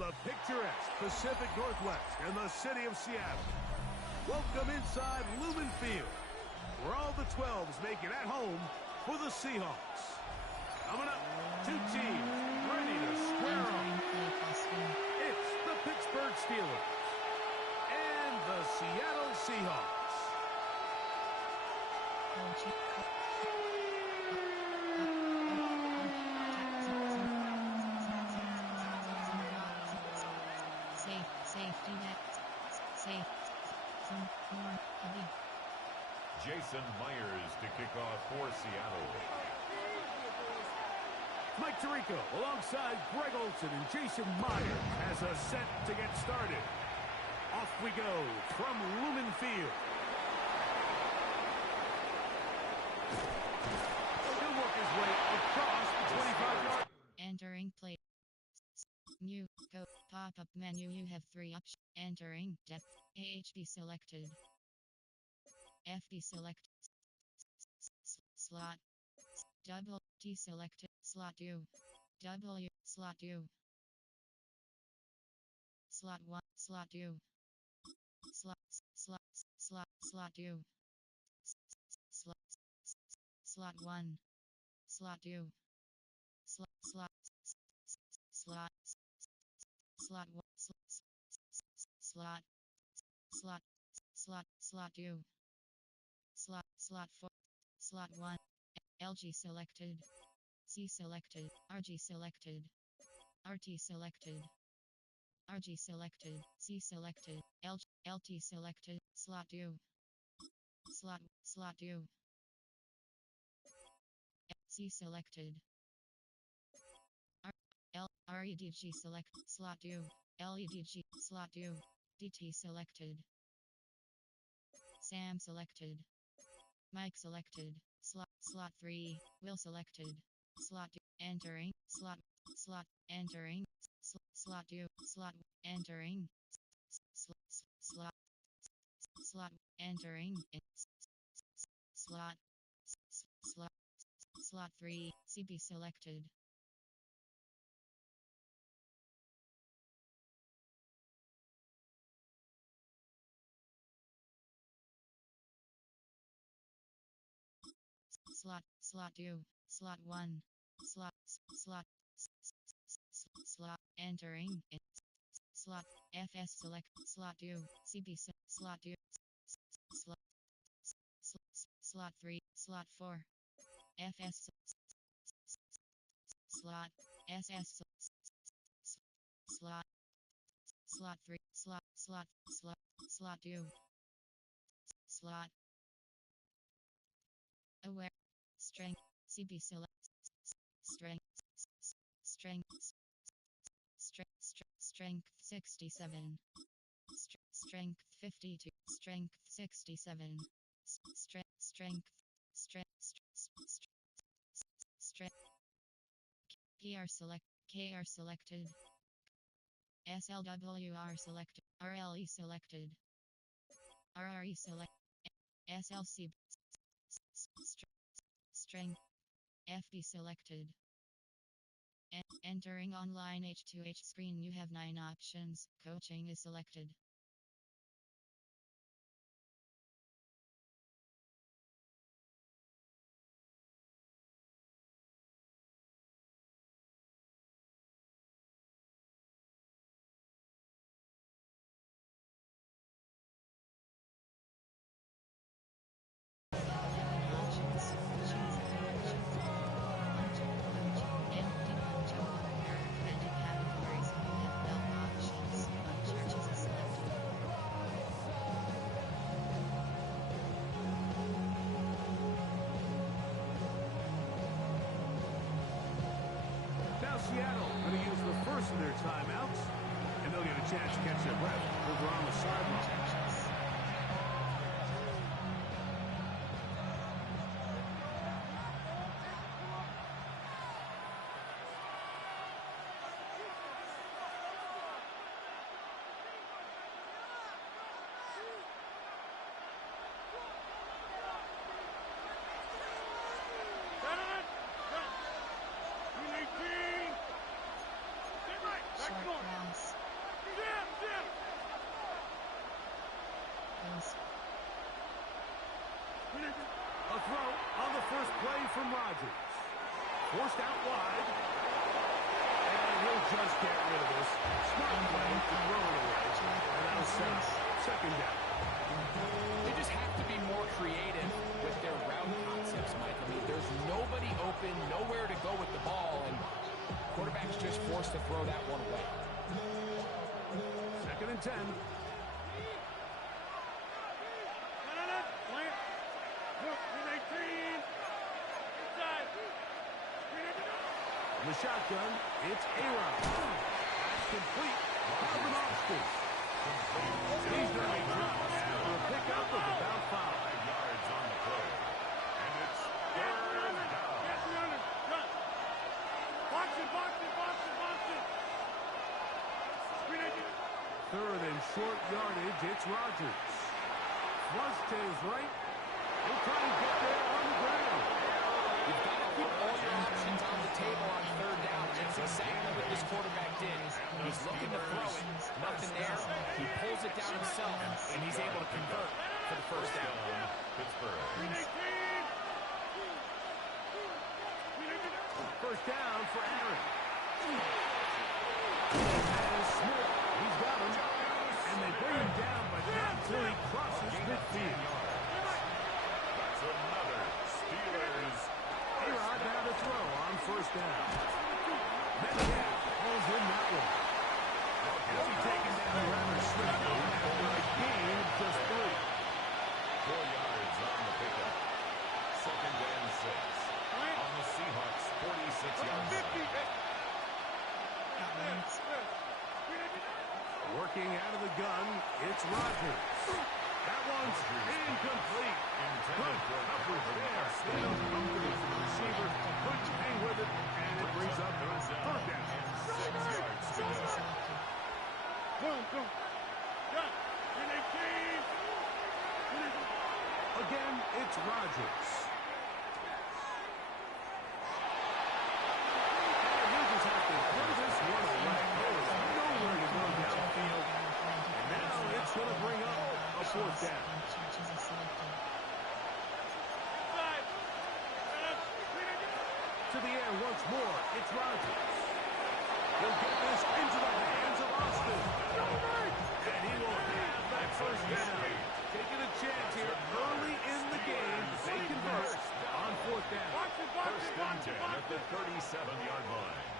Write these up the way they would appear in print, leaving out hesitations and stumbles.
the picturesque Pacific Northwest and the city of Seattle. Welcome inside Lumen Field, where all the 12s make it at home for the Seahawks. Coming up, two teams ready to square off. It's the Pittsburgh Steelers and the Seattle Seahawks. Safety net. Safe. Jason Myers to kick off for Seattle. Mike Tirico alongside Greg Olsen and Jason Myers as a set to get started. Off we go from Lumen Field. He'll work his way across the 25-yard. Entering play. New go pop-up menu. You have 3 options. Entering depth. AHB selected. FB select. Slot. Double T selected. Slot U. W. Slot U. Slot 1. Slot U. Slot U. Slot 1. Slot U. Slot 1. Slot U. Slot 4. Slot 1. LG selected. C selected. RG selected. RT selected. RG selected. C selected. LT selected. Slot U. Slot U. C selected. REDG select. Slot U. LEDG. Slot U. DT selected. Sam selected. Mike selected. Slot 3. Will selected. Slot U. Entering. Slot entering. Slot U. Slot entering. Slot entering. Slot 3. CB selected. Slot U. Slot 1. Slot entering. Slot FS select. Slot U. CB slot U. Slot 3. Slot 4. FS slot SS slot 3. Slot U. Slot aware. Strength. CB select. Strength 67. Strength 52. Strength 67. Strength. KR selected. SLWR selected. RLE selected. RRE select. SLC strength. FB selected. Entering online H2H screen. You have 9 options. Coaching is selected. Seattle going to use the first of their timeouts, and they'll get a chance to catch their breath over on the sideline. Short pass. A throw on the first play from Rodgers. Forced out wide. And he'll just get rid of this. Smart play to throw it away. And that'll set up second down. They just have to be more creative with their route concepts, Mike. I mean, there's nobody open, nowhere to go with the ball, and quarterback's just forced to throw that one away. Second and 10. In the shotgun, it's A-Rod. That's complete. Marvin Austin. He's going to drop for a pickup of about 5 yards on the play. And it's third down. Third and short yardage, it's Rodgers. Flush to his right. He'll try and get there on the ground. You've got to put all your options on the table on third down. It's exactly what this quarterback did. He's looking to throw it. Nothing there. He pulls it down himself, and he's able to convert for the first down. Pittsburgh. First down for Aaron. And Smith, he's got him. And they bring him down, but not until he crosses midfield. That's another Steelers. A-Rod now to throw on first down. Metcalf pulls in that one. He'll be taken down rather swiftly after a gain of just 3. 4 yards on the pickup. Second and 6. On the Seahawks, 46-yard line. Working out of the gun, it's Rodgers. That one's incomplete. Good coverage there. Still comfortable for the receiver. Couldn't hang with it, and it brings up third down. 6 yards to go. Again, it's Rodgers. And he'll just have to throw this one away. There's nowhere to go downfield. And now it's going to bring up a fourth down. To the air once more, it's Rodgers. He'll get this into the hands of Austin. And he will have that first down. Taking a chance here early in the game. They convert on fourth down. First and 10 at the 37-yard line.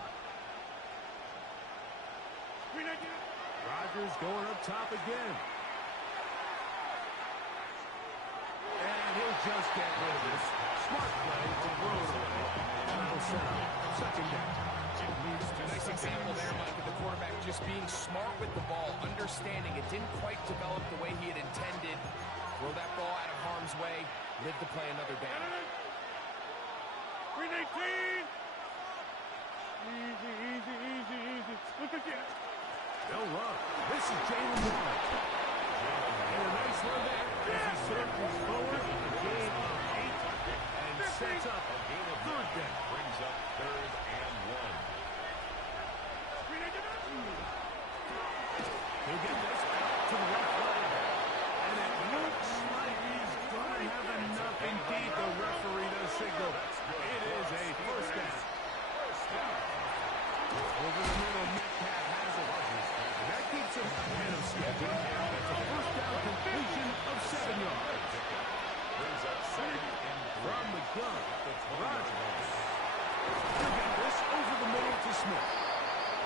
Rodgers going up top again. And he'll just get rid of this. Smart play to throw it away. And that'll set up second down. Nice example there, Mike, of the quarterback just being smart with the ball, understanding it didn't quite develop the way he had intended. Throw that ball out of harm's way, live to play another down. They'll run. This is Jalen Moore. And a nice run there as he circles forward. A gain of 8 and sets up a gain of third down. Brings up third and 1. He'll get this out to the left leg. And it looks like he's going to have enough. Indeed, the referee does signal. It is a first down. Over the middle, Metcalf has it. That keeps him ahead of schedule. That's a first down completion of 7 yards. Brings up second and 3. From the gun, Rodgers. He'll get this over the middle to Smith.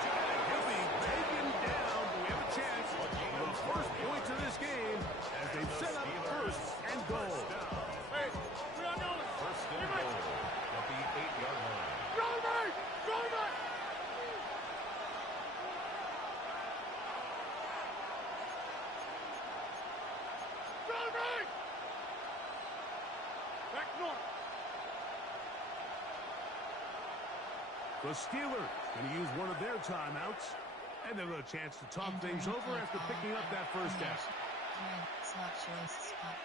He'll be taken down, but we have a chance for the first points of this game as they've set up first and goal. First and goal at the 8-yard line. The Steelers going to use one of their timeouts, and they'll have a chance to talk things over after picking up that first down. Slot choice spot.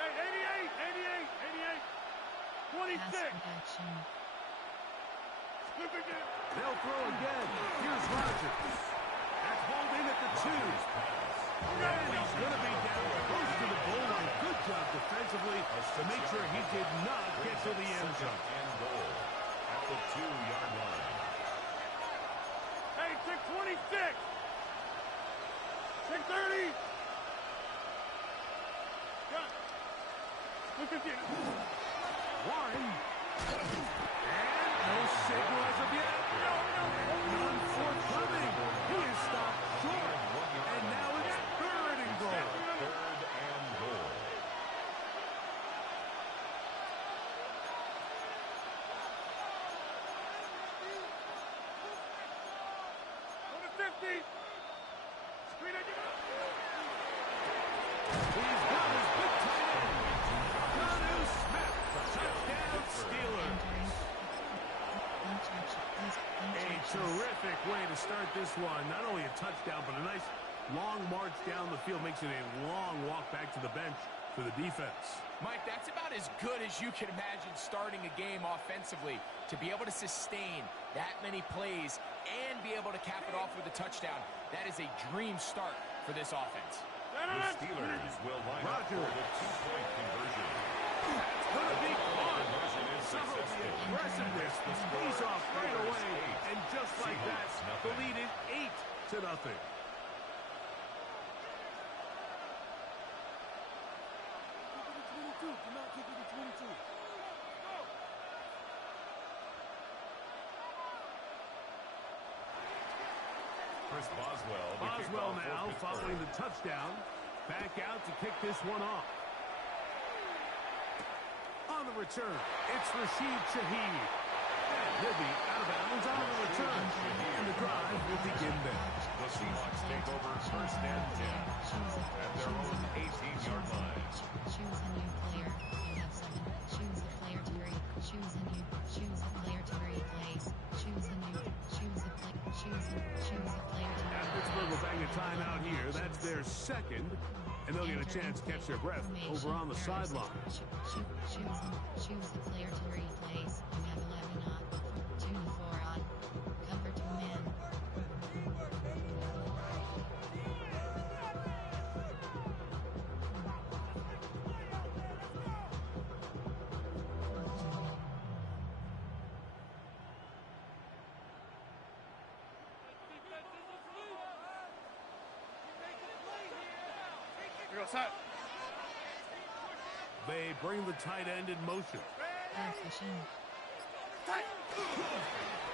Hey, 88! Pass protection. They'll throw again. Here's Rodgers. That's hauled in at the 2. And he's going to be down close to the goal line. Good job defensively to make sure he did not get to the end zone. And goal at the 2-yard line. Hey, 626. 630. Warren. And no signal as of yet. None forthcoming. He is stopped short. And now it's 3rd and goal. 3rd and goal. On the 50. He's got his big tight end. Conu Smith. Touchdown Steelers. A terrific way to start this one. Not only a touchdown, but a nice long march down the field. Makes it a long walk back to the bench for the defense. Mike, that's about as good as you can imagine starting a game offensively. To be able to sustain that many plays and be able to cap it off with a touchdown, that is a dream start for this offense. The Steelers will line up for the 2-point conversion. That's going to be fun. Conversion is Some of the successful. aggressiveness pays off right away. And just like that, the lead is 8-0. Chris Boswell. the Boswell kickoff now for following Pittsburgh. the touchdown. Back out to kick this one off. On the return, it's Rashid Shaheed. And he'll be out of bounds on the return. And the drive will begin there. The Seahawks take over 1st and 10 at their own 18-yard line. Choose a new player. You have 7. Choose a player to replace. Choose a player to replace. Choose a player to And Pittsburgh will bang a timeout here. That's their 2nd. And they'll get a chance to catch their breath over on the sideline. Choose a player to replace. You have 11 on. 2 to 4 on. Cover 2 men. They bring the tight end in motion.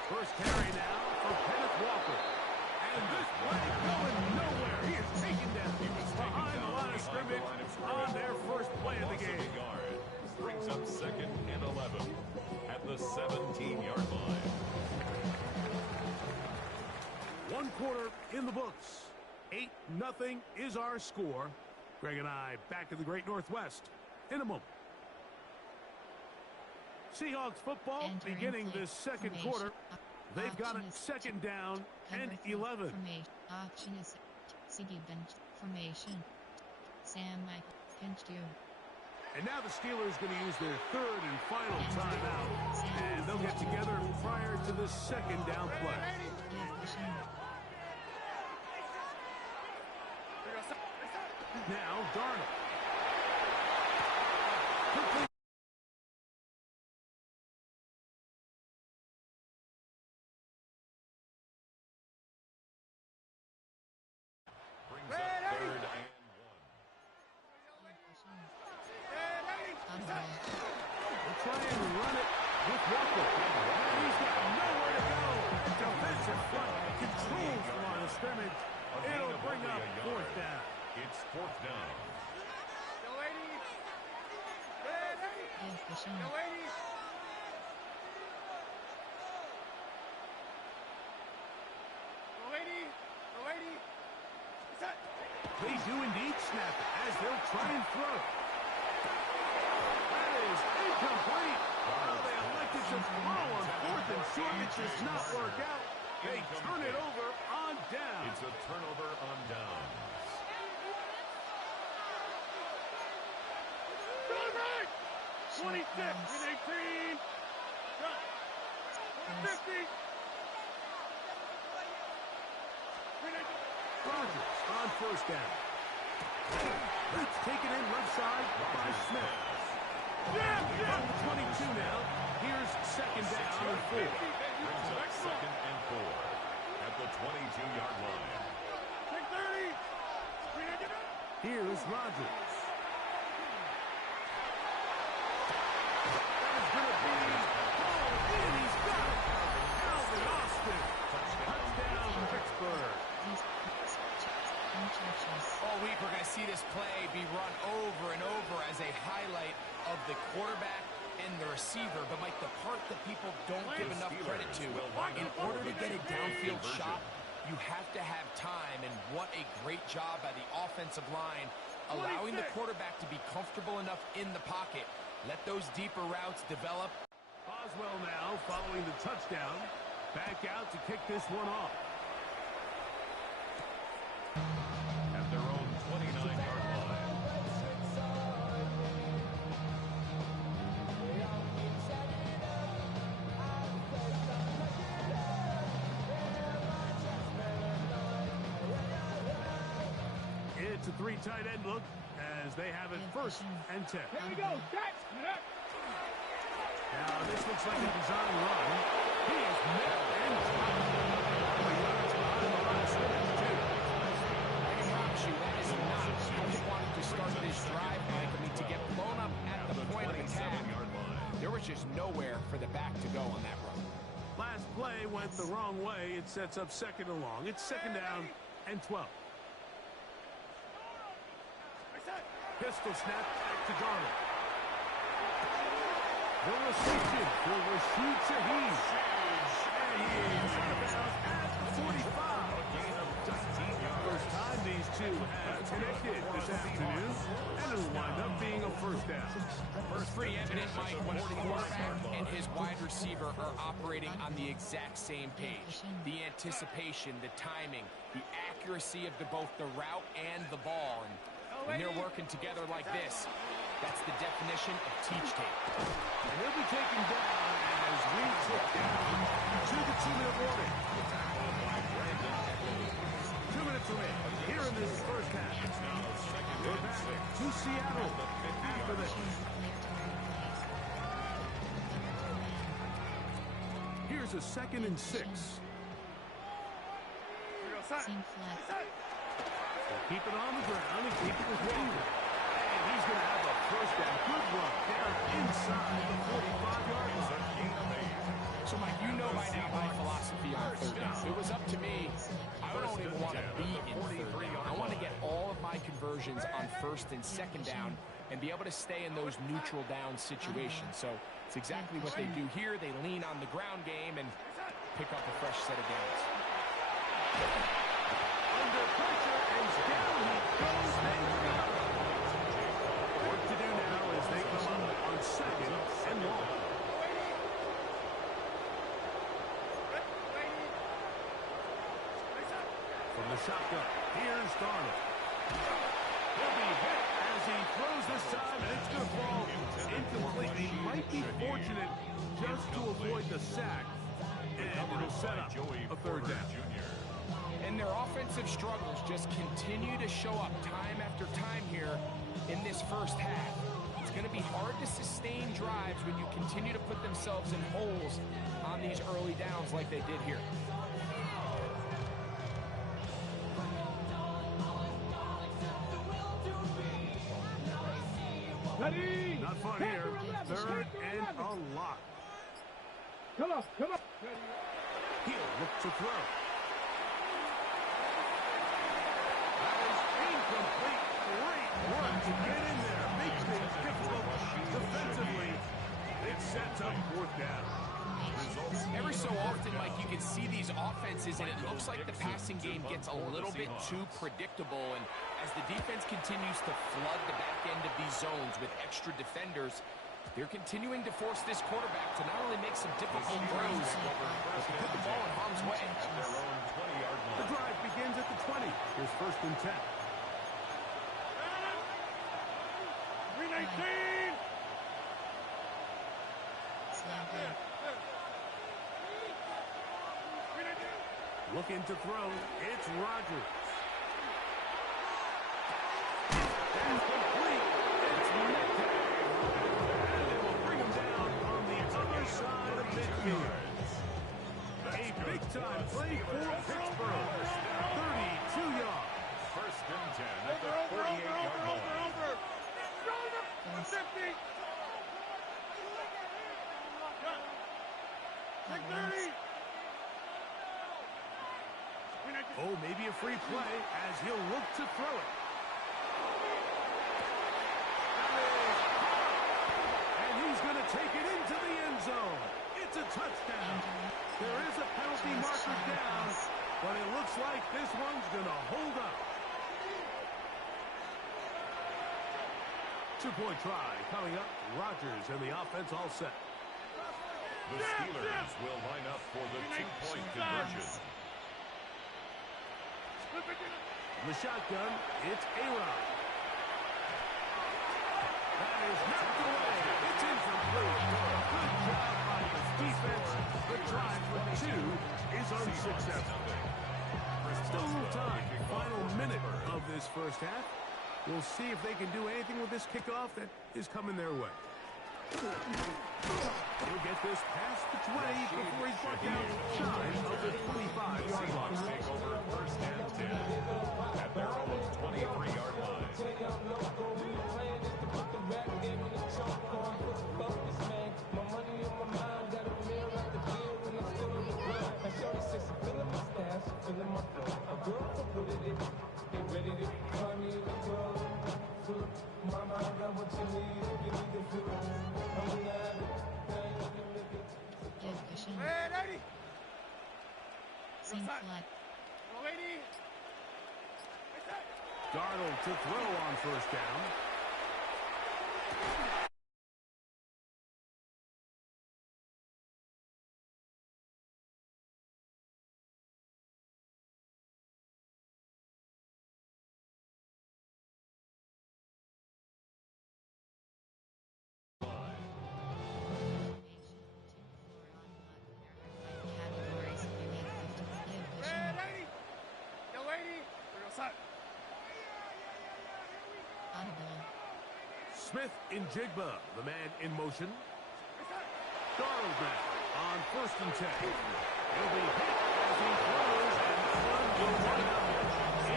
First carry now for Kenneth Walker. And this play going nowhere. He is taken down. He was behind the line of scrimmage on their first play of the game. Brings up 2nd and 11 at the 17-yard line. 1 quarter in the books. 8-0 is our score. Greg and I back in the Great Northwest in a moment. Seahawks football beginning this 2nd quarter. They've got it 2nd down and 11. Option is CD bench formation. Sam Michael pinch 2. And now the Steelers going to use their 3rd and final timeout. And they'll get together prior to this 2nd down play. Now Darnold. Brings up 3rd and 1. We'll try and run it with Walker. And he's got nowhere to go. Defensive front controls the line of scrimmage. It'll bring up 4th down. It's 4th down. They do indeed snap it as they'll try and throw. That is incomplete. Oh, they elected to throw on 4th and short. It does not work out. They turn it over on down. It's a turnover on downs. Short 26, pass. 18. 50. Rogers on first down. It's taken in left side by Smith. From the 22 now. Here's second down and 4. Brings up second and 4 at the 22-yard line. Here's Rogers. That is going to be hauled in. He's got it. Alvin Austin. Touchdown, Pittsburgh. All week we're going to see this play be run over and over as a highlight of the quarterback and the receiver. But, Mike, the part that people don't give enough credit to, in order to get a downfield shot, you have to have time. And what a great job by the offensive line, allowing the quarterback to be comfortable enough in the pocket. Let those deeper routes develop. Boswell now following the touchdown. Back out to kick this one off. At their own 29-yard line. It's a three tight end look as they have it first and 10. Here we go. Now this looks like a design run. He is met and dropped. That is not how you wanted to start this drive, Mike. I mean, to get blown up at the point of attack, there was just nowhere for the back to go on that run. Last play went the wrong way. It sets up second and long. It's second down and 12. Pistol snap back to Darnold. The reception for Rashid Shaheed. And he is out of bounds at the 45. First time these two have connected this afternoon, and it'll wind up being a first down. It's pretty evident, Mike, when a quarterback and his wide receiver are operating on the exact same page. The anticipation, the timing, the accuracy of both the route and the ball. And when they're working together like this, that's the definition of teach tape. And he'll be taken down as we tick down to the 2-minute warning. 2 minutes remain here in this first half. We're back to Seattle after this. Here's a 2nd and 6. Seam flat. They'll keep it on the ground and keep it with Walker. And he's going to have a first down. Good run down inside the 45-yard line. So, Mike, you know by now my philosophy on third down. If it was up to me, I don't even want to be in third down. I want to get all of my conversions on first and second down and be able to stay in those neutral down situations. So it's exactly what they do here. They lean on the ground game and pick up a fresh set of downs. Under pressure, and down he goes. They've got it. Work to do now as they come up on second and long. From the shotgun, here's Darnold. He'll be hit as he throws this time, and it's going to fall incomplete. He might be fortunate just to avoid the sack, and it'll set up a third down. And their offensive struggles just continue to show up time after time here in this first half. It's going to be hard to sustain drives when you continue to put themselves in holes on these early downs like they did here. Not fun here. Third and a lot. Come on. He'll look to throw. That is incomplete. Great work to get in there. Makes things difficult defensively. It sets up fourth down. Every so often, Mike, you can see these offenses, and it looks like the passing game gets a little bit too predictable. And as the defense continues to flood the back end of these zones with extra defenders, they're continuing to force this quarterback to not only make some difficult throws, but to put the ball in harm's way. The drive begins at the 20. Here's first and 10. 319. Slot good. Looking to throw. It's Rodgers. That's complete. It's Metcalf. And they will bring him down on the other side of midfield. A big-time play for Pittsburgh. 32 yards. First and 10 at the 48-yard line. Goes. Hot Oh, maybe a free play as he'll look to throw it. And he's going to take it into the end zone. It's a touchdown. There is a penalty marker down, but it looks like this one's going to hold up. 2-point try coming up. Rodgers and the offense all set. The Steelers will line up for the 2-point conversion. The shotgun, it's A-Rod. That is knocked away. It's incomplete. Good job by the defense. The drive for 2 is unsuccessful. Still a little time. Final minute of this first half. We'll see if they can do anything with this kickoff that is coming their way. He'll get this past the 20 before he's brought down shy of the 25-yard line. Take over first and 10 at their own 23-yard line. Give cushion. Sink flat. Darnold to throw on first down. Categories. You have 50. Give cushion. Audible. Smith in Jigba, the man in motion. Darnold now on first and 10. He'll be hit as he throws, and one goes out.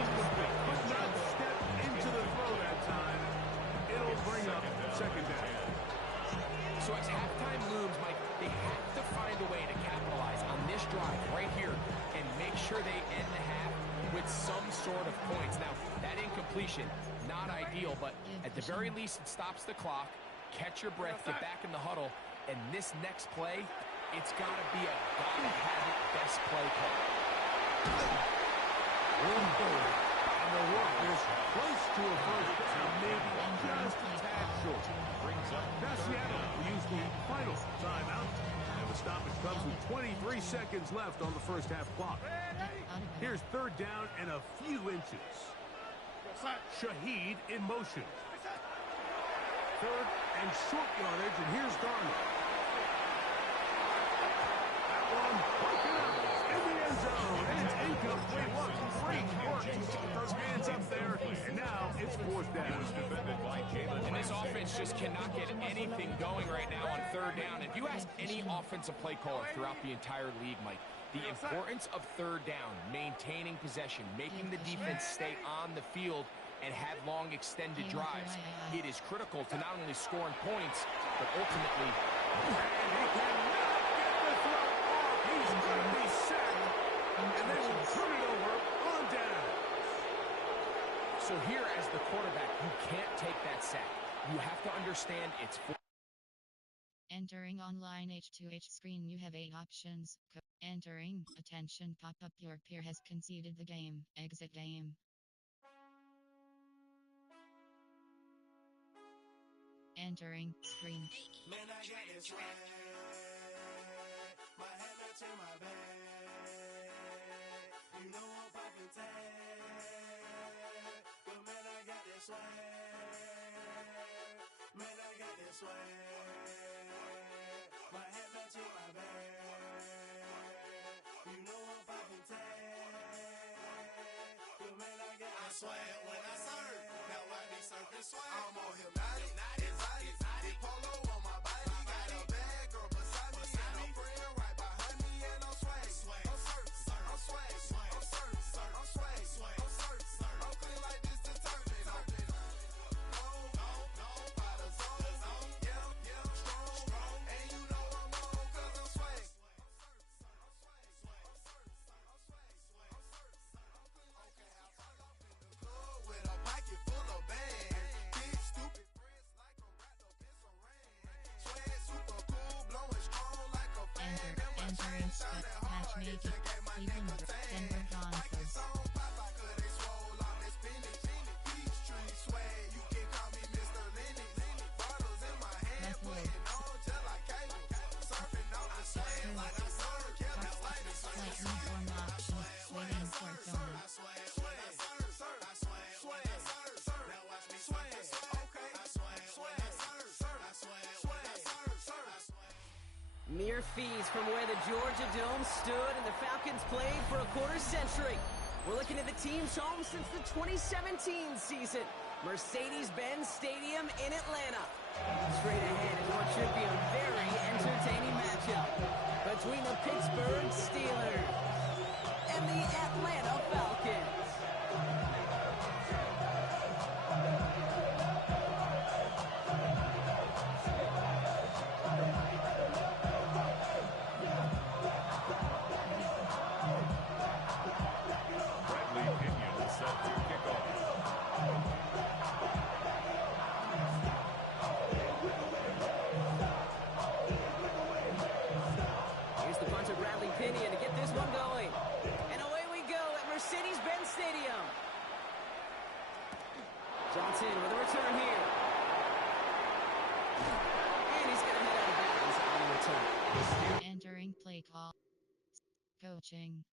Incomplete. Could not step into the throw that time. It'll bring up second down. So as halftime looms, Mike, they have to find a way to capitalize on this drive right here and make sure they end the half with some sort of points. Now, that incompletion, not ideal, but at the very least, it stops the clock. Catch your breath, get back in the huddle, and this next play, it's got to be a gotta-have-it best play call. And the work is close to a first down, maybe just a tad short. Brings up Now Seattle will use the final timeout. And the stoppage comes with 23 seconds left on the first half clock. Here's third down and a few inches. Shaheed in motion. Third and short yardage, and here's Darnold. That one broken up in the end zone, and it's incomplete. What great work to keep those hands up there, and now it's fourth down. And this offense just cannot get anything going right now on third down. If you ask any offensive play caller throughout the entire league, Mike, the importance of third down, maintaining possession, making the defense stay on the field and have long extended drives, it is critical to not only scoring points, but ultimately... And he cannot get the throw off. He's going to be sacked, and they will turn it over on down. So here, as the quarterback, you can't take that sack. You have to understand it's... Entering online H2H screen, you have 8 options. Entering. Attention, pop up. Your peer has conceded the game. Exit game. Entering screen. Man, I got this swag. My head to my bag. You know I'm poppin' tag. But man, I got this swag. Man, I got this swag. My head Swag when I serve. Now I be surfing swag. I'm on hypnotic, exotic. Big polo on my body. Got a bad girl beside me. And a friend right behind me. And I'm swag. I'm surf. I'm swag. I'm surf. I'm swag. I'm surf. I'm clean like this detergent. No, by the zone. Yeah, strong. And you know I'm on 'cause I'm swag. With a pocket full of bags. Big stupid friends like I'm wrapped up in saran. Swag super cool, blowing strong like a fan. Entering matchmaking. Cleveland, Denver Broncos. Mere fees from where the Georgia Dome stood and the Falcons played for a quarter century. We're looking at the team's home since the 2017 season. Mercedes-Benz Stadium in Atlanta. Straight ahead is what should be a very entertaining matchup between the Pittsburgh Steelers and the Atlanta Falcons. To get this one going. And away we go at Mercedes-Benz Stadium. Johnson with a return here. And he's going to head out of bounds on the return. Entering play call. Coaching.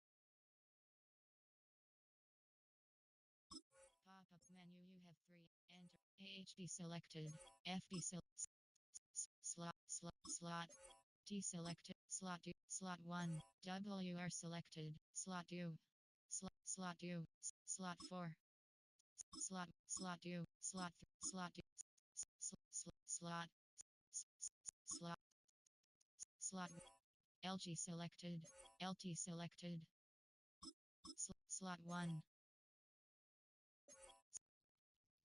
Pop-up menu, you have 3. Enter. HD selected. FB slot. T selected. Slot 2. Slot 1. WR selected. Slot 2. Slot 2. Slot 4. Slot 2. Slot 3. Slot 2. Slot LG selected. LT selected. Slot 1.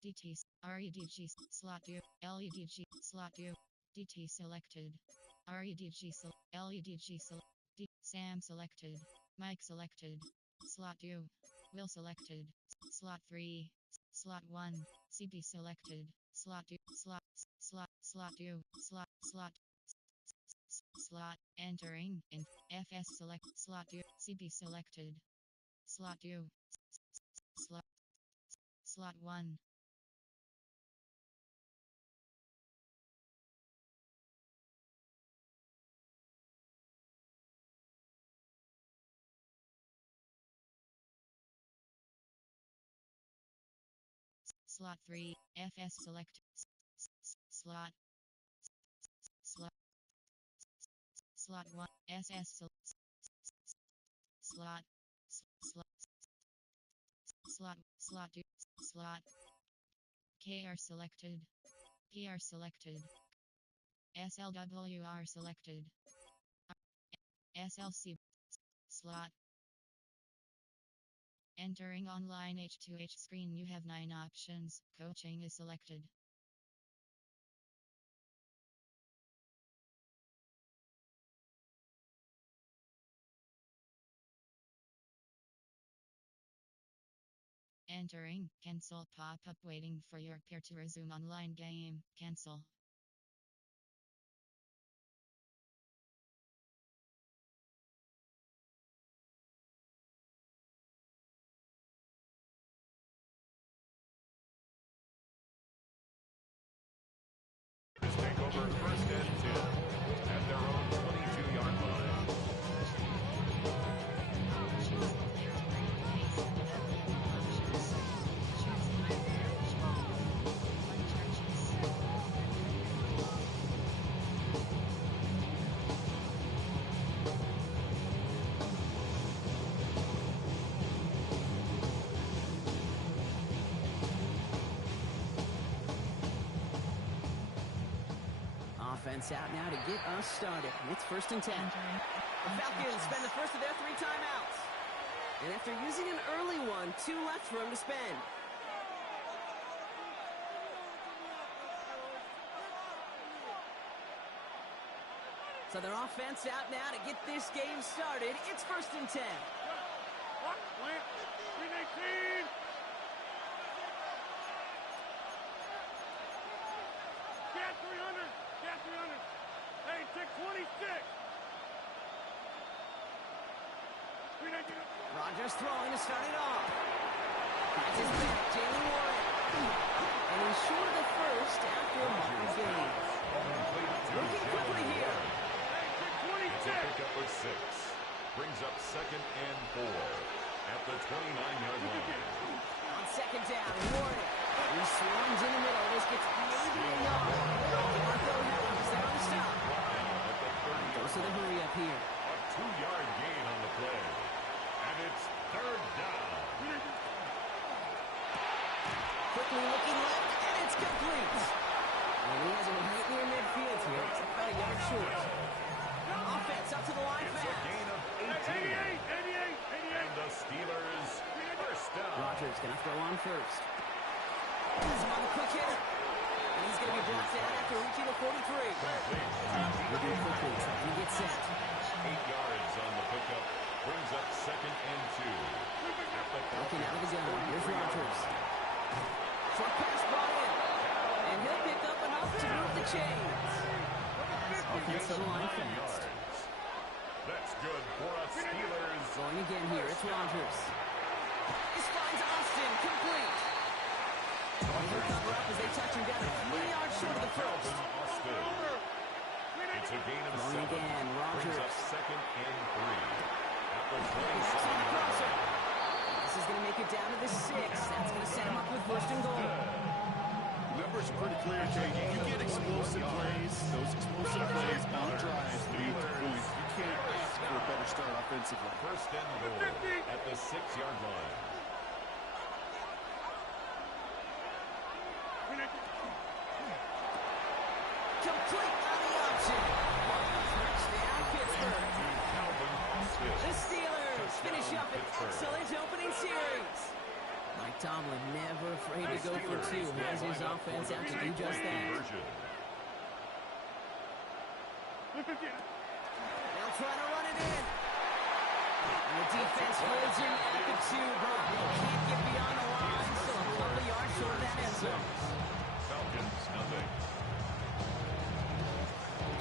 DT REDG slot 2. LEDG slot 2. DT selected. REDG LEDG Sam selected. Mike selected. Slot 2. Will selected. Slot 3. Slot 1. CB selected. Slot 2. Slot 2. Slot entering in FS select. Slot 2. CB selected. Slot 2. Slot 1. Slot 3, FS select. Slot 1, SS slot 2, slot KR selected. PR selected. SLWR selected. SLC slot. Entering online H2H screen, you have 9 options. Coaching is selected. Entering, cancel pop-up waiting for your peer to resume online game, cancel. This takeover first and 10 at their own 22-yard line. offense out now to get us started. It's 1st and 10. Entering. The Falcons spend the first of their 3 timeouts. And after using an early one, 2 left for him to spend. So their offense out now to get this game started. It's 1st and 10. What? Plant. 319. Cat 300. Cat 300. Hey, check 26. 319. Rodgers throwing to start it off. Finds his back, Jalen Warren. And he's short of the first after a minor gain. Looking quickly here. Hey, check It's a 26. pickup of 6. Brings up 2nd and 4 at the 29-yard line. On 2nd down, Warren. He swarms in the middle. This gets maybe a yard. Marco Helms there on the stop. At the 30. Goes to the hurry up here. A 2-yard gain on the play. And it's 3rd down. Quickly looking left, and it's complete. And he has it right near midfield here. It's about a yard short. Offense up to the line It's a fast. gain of 18. 88. And the Steelers first down. Rodgers gonna throw on first. He's on the quick hitter. And he's gonna be brought down after reaching the 43. Looking quickly, trying to get set. 8 yards on the pickup. Brings up 2nd and 2. Looking out of the gun. Here's Rodgers. Short pass brought in. And he'll pick up enough to move the chains. Offense to the line fast. That's good for us Steelers. Going again here, it's Rodgers. This finds Austin, complete. He'll cover up as they touch him down 3 yards short of the first. Austin. It's a gain of Throwing 7. again, Brings Rodgers. up 2nd and 3. At the Pass on the 27. crosser. This is going to make it down to the 6. That's going to set him up with 1st and goal. Numbers are pretty clear, Jay. You get explosive plays. Those explosive plays on drives lead to points. You can't ask for a better start offensively. 1st and goal at the 6-yard line. Complete on the option. Touchdown, Pittsburgh. The Steelers finish up an excellent opening series. Mike Tomlin never afraid to go for 2. Has his offense out to do just that. They'll try to run it in. And the defense holds him at the 2, but they can't get beyond the line, so a couple yards short of that end zone. Falcons, nothing.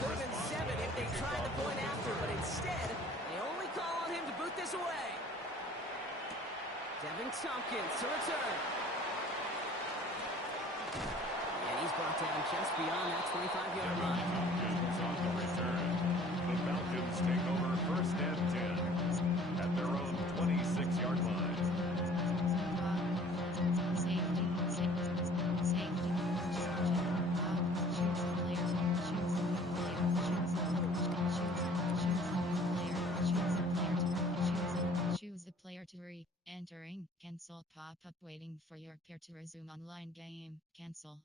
Could have been 7 if they tried the point after, but instead, they only call on him to boot this away. Devin Tompkins to return. And he's brought down just beyond that 25-yard line. Falcons on the return. The Falcons take over 1st and 10 at their own 26-yard line. Safety. Safety. Choose a player. Choose a player. Choose a player to re-entering. Cancel pop-up waiting for your peer to resume online game. Cancel.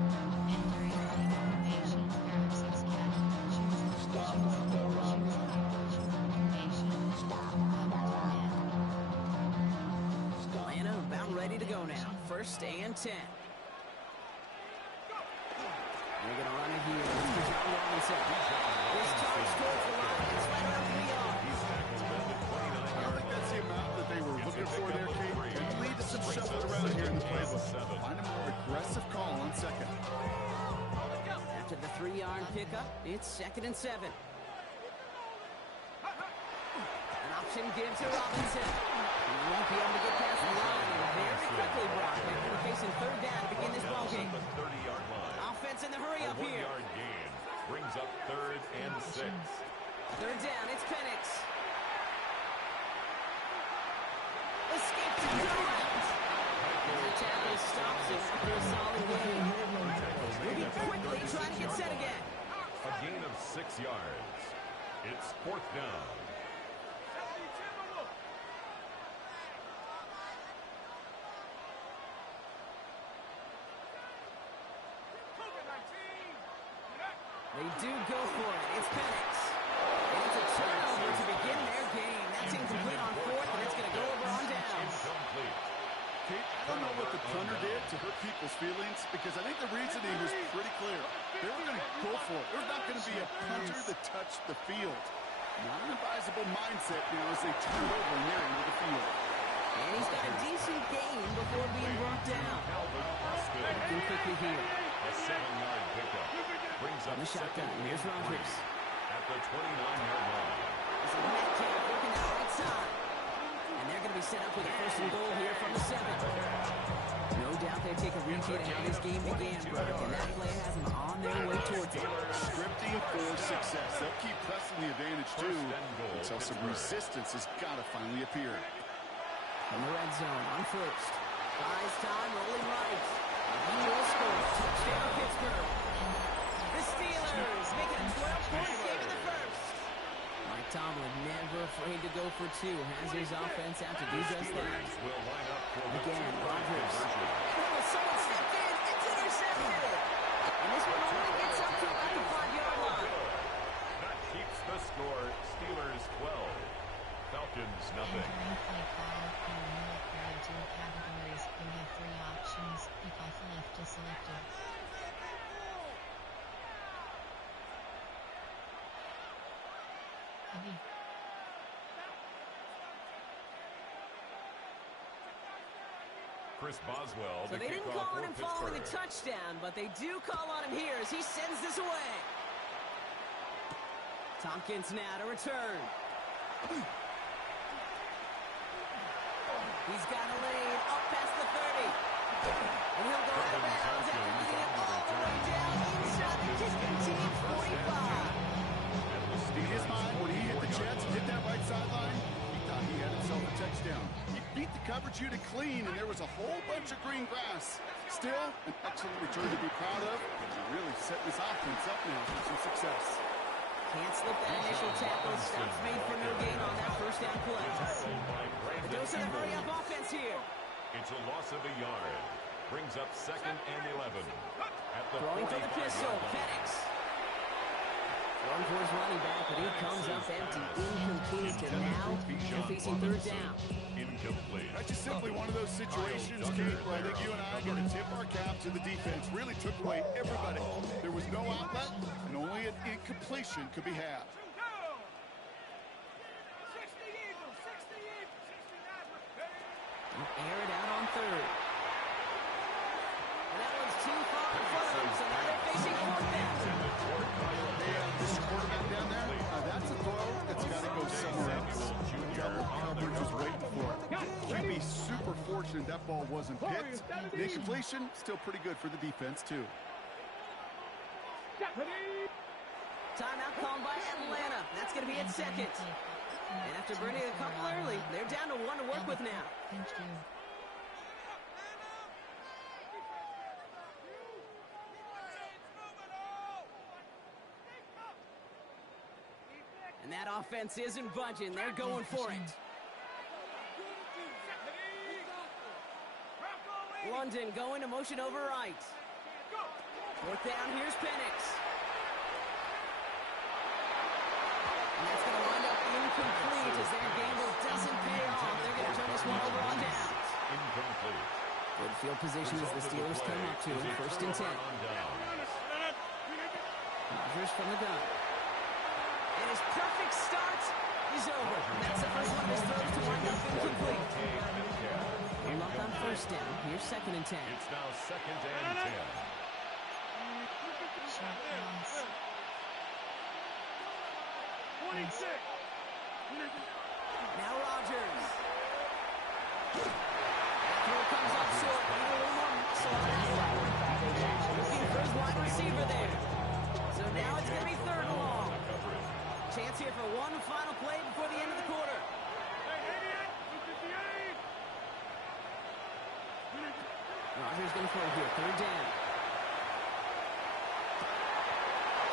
Entering information. Choose Atlanta about ready to go now. 1st and 10. They're going to run it here. Mr. John Robinson. This charge towards the line. It's right around 3 yards. I don't think that's the amount that they were looking for there, Kate. Could lead to some shuffling around here in the playbook. Find a more aggressive call on 2nd. After the 3-yard pickup, it's 2nd and 7. An option given to Robinson. He won't be able to get past the line. Very quickly, Brock. They're going to be facing 3rd down to begin this ballgame. The 30-yard line. Offense in the hurry A up here. 1-yard gain brings up 3rd and 6. 3rd down, it's Penix. Escape to Durant. The tackle stops him after a solid gain. Moving quickly, trying to get set again. A gain of 6 yards. It's 4th down. They do go for it. It's Penix. And it's a turnover to begin their game. That's incomplete on fourth, and it's going to go over on downs. Kate, I don't know what the punter did to hurt people's feelings, because I think the reasoning was pretty clear. They were going to go for it. There's not going to be a punter that touched the field. Not an advisable mindset now as they turn it over near into the field. And he's got a decent gain before being brought down. Looking quickly here. A 7-yard pickup. Brings up On the shotgun. Here's Rogers. At the 29-yard line. This is Metcalf working that right side. And they're going to be set up with a first and goal here from the 7. No doubt they take a repeat of how this game began, Brock, and that play has them on their way towards it. Scripting for success. They'll keep pressing the advantage, too, until some resistance has got to finally appear. In the red zone on first. Buys time, rolling right. He will score. Touchdown, Pittsburgh. The Steelers make it a 12-point game in the first. Mike Tomlin never afraid to go for two. Has his offense out to do just that. Again, Rogers. Oh, someone stepped in. It's intercepted. And this one only gets up to about the 5-yard line. That keeps the score. Steelers 12. Falcons nothing. Entering play call. You are now required to categories. You have 3 options. Pick off left is selected. Heavy. Chris Boswell. So they didn't call on him following the touchdown, but they do call on him here as he sends this away. Tompkins now to return. He's got a lane up past the 30. And he'll go out of bounds after getting it all the way down inside the kicking team 45. In his mind, when he hit the Jets and hit that right sideline, he thought he had himself a touchdown. He beat the coverage unit clean, and there was a whole bunch of green grass. Still, an excellent return to be proud of. He really set his offense up now for some success. Can't slip that initial tackle. Stops made for no gain on that first down play. The dose of the hurry-up offense here. It's a loss of a yard. Brings up 2nd and 11. At the Throwing for the pistol, Penix. Throwing for his running back, but he comes up empty, incomplete, and now they're facing 3rd down. Incomplete. That's just simply one of those situations, Kate, where I think you and I got to tip our cap to the defense. Really took away everybody. There was no outlet, and only an incompletion could be had. Air it out on 3rd. And that one's too far in front of them, so now they're facing 4th down. This quarterback down there, that's a throw that's got to go somewhere else. Double coverage was waiting for it. QB super fortunate that ball wasn't picked. The incompletion, still pretty good for the defense, too. Timeout called by Atlanta. That's going to be at 2nd. And after burning a couple early, they're down to 1 to work with now. And that offense isn't budging. They're going for it. London going to motion over right. 4th down, here's Penix. And that's going to wind up incomplete as their gamble doesn't pay off. They're going to turn this one over on downs. Incomplete. Good field position as the Steelers come up to 1st and 10. Rogers from the gun. And his perfect start is over. That's the first one of his throws to wind up incomplete. Good luck on 1st down. Here's 2nd and 10. It's now 2nd and 10. Short pass. 26. Now Rogers. Throw comes up short. Need a little more muscle on that one. Looking for his wide receiver there. So now it's going to be 3rd and long. Chance here for one final play before the end of the quarter. Rogers going to throw here. 3rd down.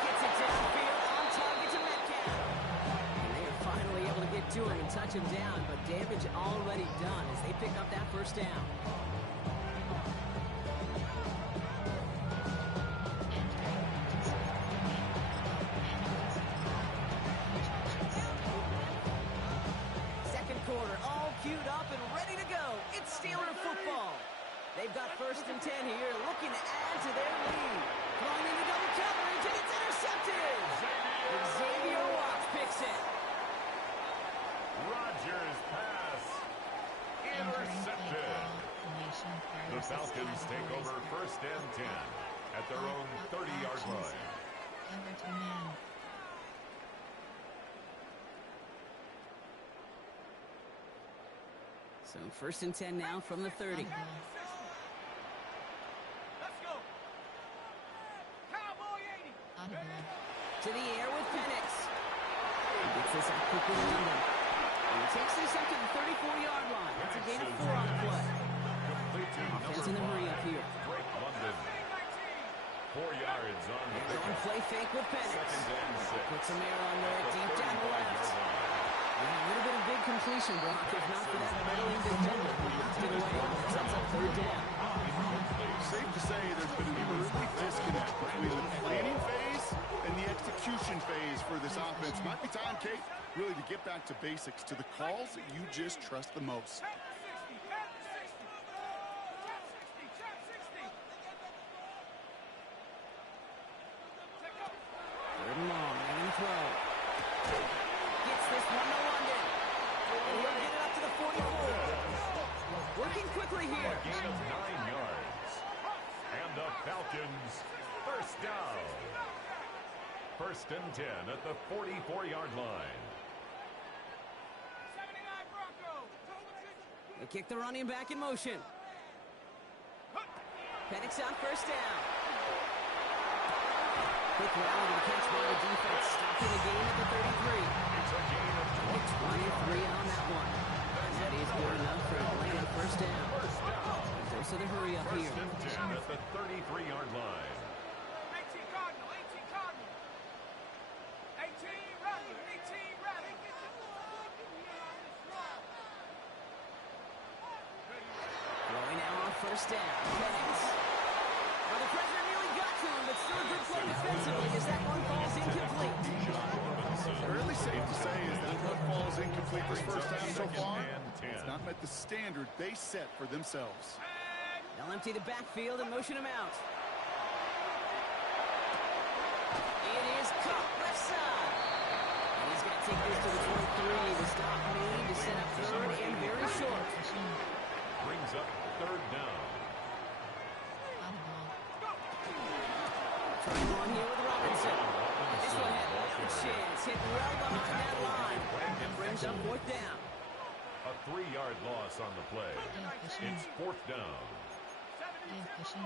Gets it downfield on target to Metcalf. And they are finally able to get to him and touch him down, but damage already done as they pick up that 1st down. they've got 1st and 10 here, looking to add to their lead. Throwing into double coverage, and it's intercepted. Xavier Watts picks it. Rogers' pass intercepted. The Falcons take over 1st and 10 at their own 30-yard line. Cover 2 man. So 1st and 10 now from the 30. Let's go. Cowboy 80. Audible. To the air with Penix. He gets this out quickly to London. And he takes this up to the 34-yard line. That's a gain of 4 on the play. Offense in the hurry up here. Drake London. 4 yards on the They're on play fake with Penix. 2nd and 6. Put some air on there, deep down the left. Yeah, a little bit of big completion, Brock. If not for that meddling defender who knocked it away. Sets up 3rd down. Safe to say there's been an early disconnect between the planning phase and the execution phase for this offense. Might be time, Kate, really to get back to basics, to the calls that you just trust the most. Third and long, and throw. Gets this one to London. And he'll get it up to the 44. Working quickly here. A gain of 9 yards. And the Falcons, 1st down. 1st and 10 at the 44-yard line. 79 Broncos. They kick the running back in motion. Penix on 1st down. Quick rally to the catch by the defense, stopping the gain at the 33. It's a gain of 23 on that one. And that is good enough for Atlanta 1st down. 1st down. There's the hurry up 1st here. and 10 at the 33-yard line. 18 Cardinal. 18 Cardinal. 18 Rattler. 18 Rattler. Throwing now on 1st down. Penix. Well, the pressure nearly got to him, but still a good play defensively as that one falls incomplete. Fairly safe to say is that what falls incomplete this 1st half so far, it's not met the standard they set for themselves. They'll empty the backfield and motion him out. It is caught left side. And he's going to take this to the 23. The stop made to set up 3rd and very short. Brings up 3rd down. Audible. Trying on here with Robinson. This one had no chance. Hit well behind that line. And brings up 4th down. A 3-yard loss on the play. It's 4th down. Give pushing.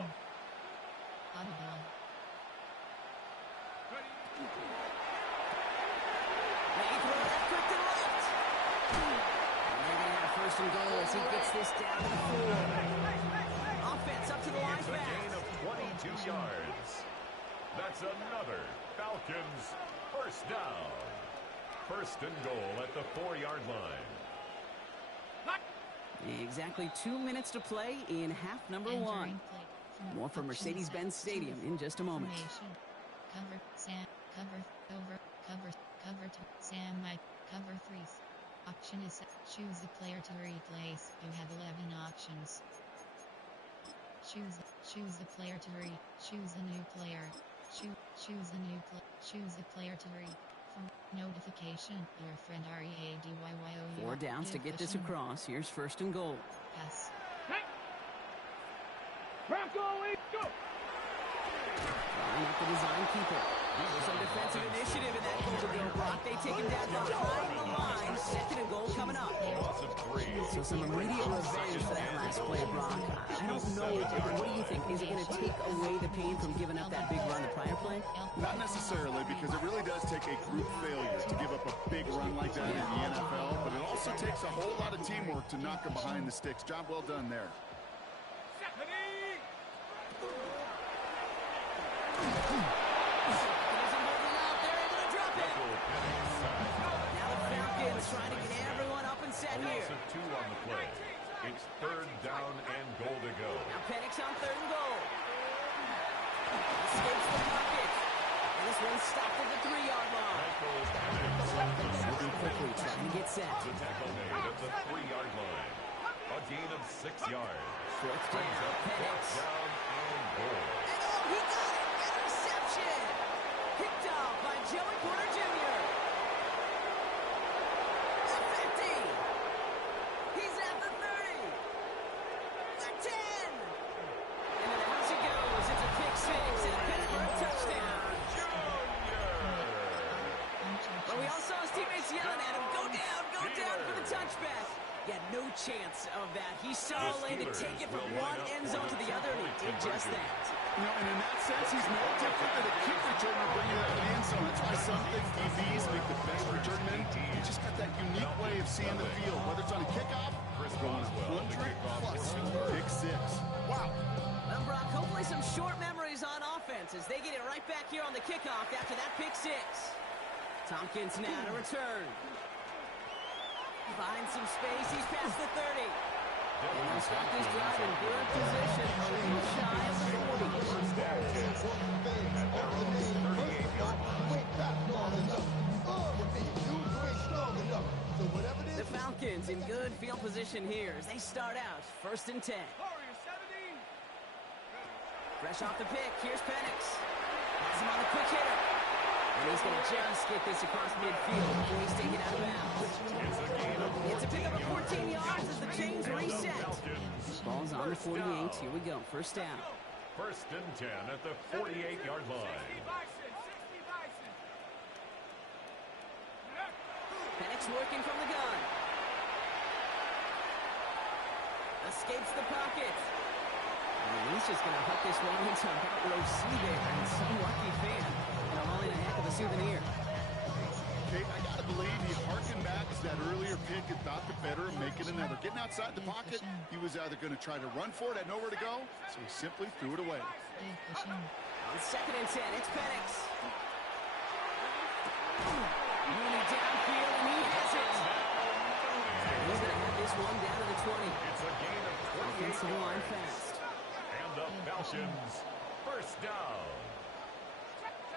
Audible. They throw that quick to the left. And they're going to have 1st and goal as he gets this down to the 4. Offense up to the line It's a gain fast. of 22 yards. That's another Falcons 1st down. 1st and goal at the 4-yard line. Exactly 2 minutes to play in half number 1. Entering play from More from option Mercedes-Benz set. Stadium in just a moment. Formation. Cover, Sam, cover, over, cover to Sam, Mike, cover 3s. Option is set. Choose the player to replace. You have 11 options. Choose the player to choose a new player. Choose the player to From notification, your friend READYYO. 4 downs to get this across. Here's 1st and goal. Pass. Bronco, go. Line up the design keeper. There's some defensive initiative in that goal to go, Brock. They take him down behind the line. 2nd and goal coming up. Loss of 3. So some immediate revenge for that last play, Brock. I don't know. What do you think? Is it going to take away the pain from giving up that big run the prior play? Not necessarily, because it really does take a group failure to give up a big run like that in the NFL, but it also takes a whole lot of teamwork to knock him behind the sticks. Job well done there. Trying to get everyone up and set A here. loss of 2 on the play. It's 3rd down and goal to go. Now Penix on 3rd and goal. Escapes the pocket. And this one's stopped at the 3-yard line. Moving quickly, trying to get set. The tackle made at the 3-yard line. A gain of 6 yards. Fourth Brings down, up Penix. fourth down and goal. And oh, he got it! Interception! Picked off by Joey Porter Jr. The 50! He's at the 30! The 10! And then out he goes. It's a pick six and a Pittsburgh touchdown. But we all saw his teammates yelling at him, go down for the touchback. He had no chance of that. He saw a lane to take it from one end zone to the other, and he did just that. You know, and in that sense, he's no different than a kick returner bringing it out of the end zone. That's why some big DBs make the best return men. He just got that unique way of seeing the field, whether it's on a kickoff or throwing 100-plus pick six. Wow. Well, Brock, hopefully some short memories on offense as they get it right back here on the kickoff after that pick six. Tompkins now to return. Finds some space. He's past the 30. And they'll start this drive in good position. A little shy of the 40. The Falcons in good field position here as they start out. 1st and 10. Fresh off the pick. Here's Penix. Has him on the quick hitter. And he's going to just get this across midfield before he's taken out of bounds. It's a pickup of 14 yards as the chains reset. Ball's on the 48. Here we go. 1st down. 1st and 10 at the 48-yard line. Penix working from the gun. Escapes the pocket. And he's just going to hook this one into about row C there. And some lucky fan. And I'm hauling a heck of a souvenir. Okay, I got to believe he harkened back to that earlier pick and thought the better of making another. Getting outside the pocket, he was either going to try to run for it, had nowhere to go, so he simply threw it away. On 2nd and 10, it's Penix. Mooney downfield, and he has it. He's going to have this one down to the 20. It's a gain of 28 Offensive line yards. fast. And the Falcons, 1st down.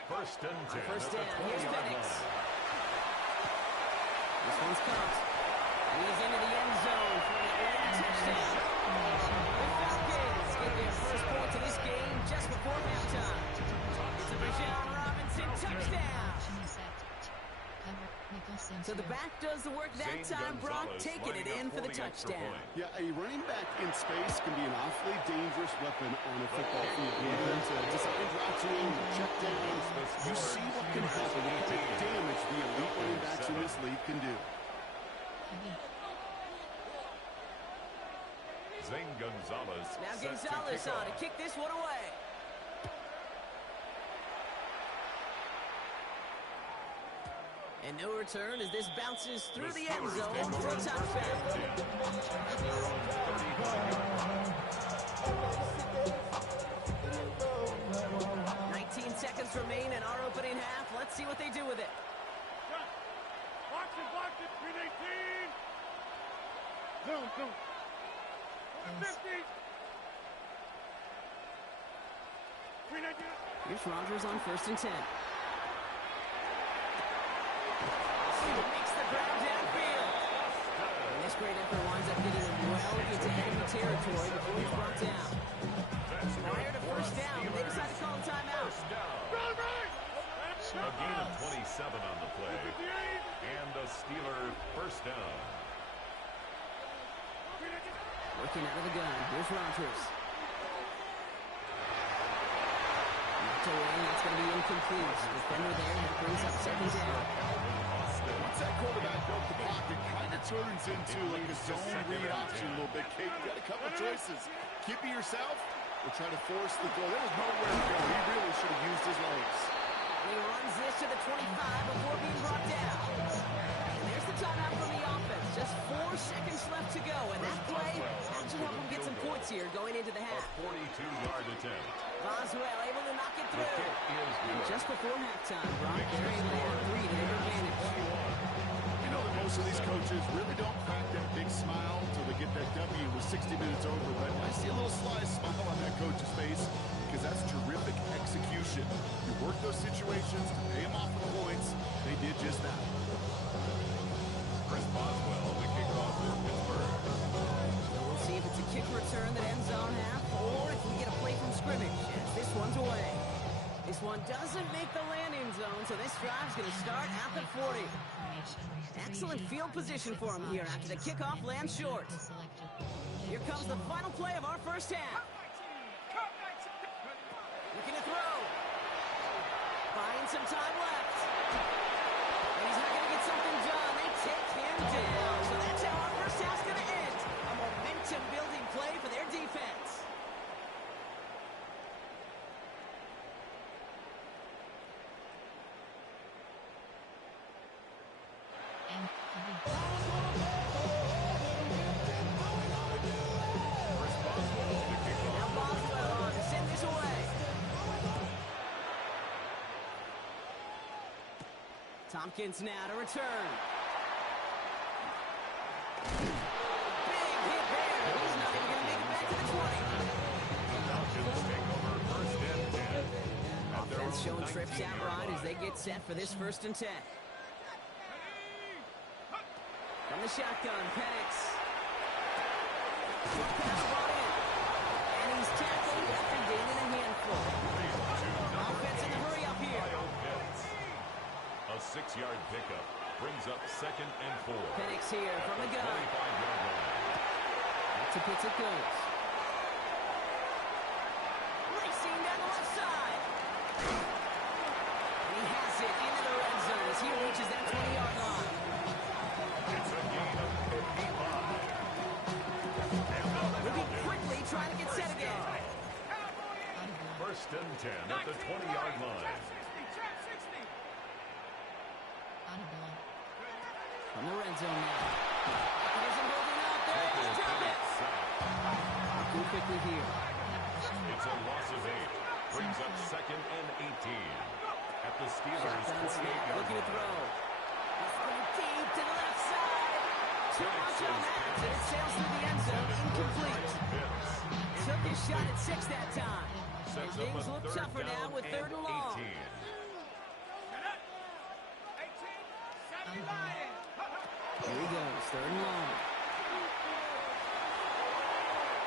1st and 10 First at the down, here's 20-yard Penix. line. This one's caught. He's into the end zone for an early touchdown. The Falcons get their first point to this game just before halftime. It's a Bijan Robinson touchdown. So the back does the work that time. Brock taking it in for the touchdown. Yeah, a running back in space can be an awfully dangerous weapon on a football field. Whether it's a design route to check down, you see what can happen with the damage the elite running backs in this league can do. Zane Gonzalez. Now set to Gonzalez kick on off. to kick this one away. And no return as this bounces through the end zone for a touchdown. 19 seconds remain in our opening half. Let's see what they do with it. Box it, 318. Zoom. 50. 319. Here's Rodgers on 1st and 10. Makes the ground downfield. And this great effort winds up getting him well into enemy territory before he's brought down. Prior to 1st down, they decide to call a timeout. A gain of 27 on the play. And a Steeler 1st down. Working out of the gun. Here's Rodgers. Knocked away. That's going to be incomplete. Defender there. That brings up 2nd down. Once that quarterback broke the pocket, kind of turns into like a zone read option a little bit. Kate, you got a couple choices. Keep it yourself or try to force the throw. There was nowhere to go. He really should have used his legs. And he runs this to the 25 before being brought down. And there's the timeout from the offense. Just 4 seconds left to go. And that play should help him get some points here going into the A half. 42-yard attempt. Boswell able to knock it The through. kick is And good. just before halftime, Brock, they're able to add 3 to their advantage. You know that most of these coaches really don't crack that big smile until they get that W with 60 minutes over. But I see a little sly smile on that coach's face because that's terrific execution. You work those situations to pay them off for points. They did just that. Chris Boswell, the kickoff for Pittsburgh. So we'll see if it's a kick return that ends on This one doesn't make the landing zone, so this drive's going to start at the 40. Excellent field position for him here after the kickoff lands short. Here comes the final play of our first half. Looking to throw. Buying some time left. And he's not going to get something done. They take him down. So that's how our first half's going to end. A momentum-building play for their defense. Now Boswell on to send this away. Tompkins now to return. Big hit there. He's not even going to make it back to the 20. Falcons take over first and 10. Offense showing trips out right as they get set for this 1st and 10. From the shotgun, Penix. Quick pass ball in. And he's tackled after gaining a handful. Offense in the hurry up here. A 6-yard pickup brings up 2nd and 4. Penix here from the gun. 25-yard line. Back to Pitts it goes. Racing down the left side. And he has it into the red zone as he reaches that 20-yard line. It's a gain of 55. Moving quickly, trying to get set again. First and 10 at the 20-yard line. From the red zone now. He isn't holding out there. He's dropped it. Looking quickly here. It's a loss of 8. Brings up 2nd and 18. At the Steelers' Shotgun snap, 48-yard looking to line. throw. He's going deep to the left side. Too much on that, and it sails through the end zone, incomplete. Took his shot at 6 that time. And Sets up things a look third tougher now down with 3rd and and long. 18. Here he goes, 3rd and long.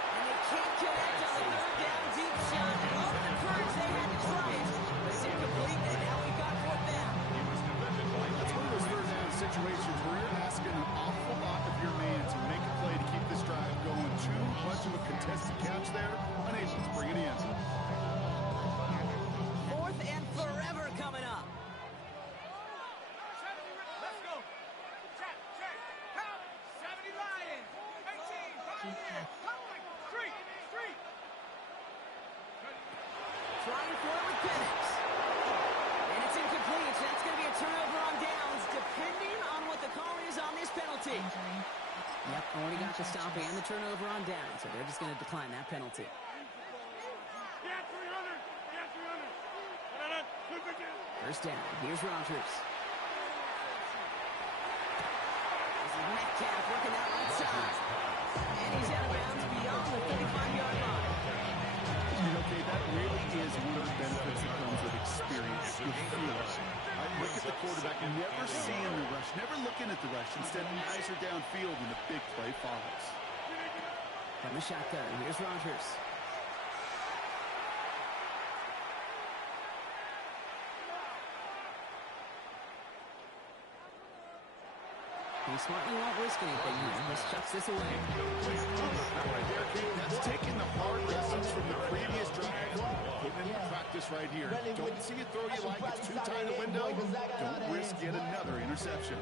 And they can't connect on the 3rd down deep shot. And all the courage they had to try it. But it's incomplete, and now we've got 4th down. He was defended by It's one of those 3rd down situations where you're asking an awful lot of your man to make a play to keep this drive going. Too much of a contested catch there, unable to bring it in. 4th and forever coming up. Let's go. Check, check. Count. 70 Lions. 18. Street. Trying for it with Penix. And it's incomplete, so that's going to be a turnover on downs, depending on what the call is on this penalty. Yep, already got the stop and the turnover on down, so they're just going to decline that penalty. Get 300. Get 300. First down, here's Rodgers. This is Metcalf working that right side. And he's out of bounds beyond the 35-yard line. Okay, that really is one of the benefits that comes with experience, with feel. I look at the quarterback, never seeing the rush, never looking at the rush. Instead, eyes are downfield, and the big play follows. From the shotgun, here's Rodgers. He smartly won't risk anything here. Just chucks this away. That's taking the hard lessons from the previous drive, putting into practice right here. Don't see a throw you like, it's too tight a window. Don't risk yet another interception.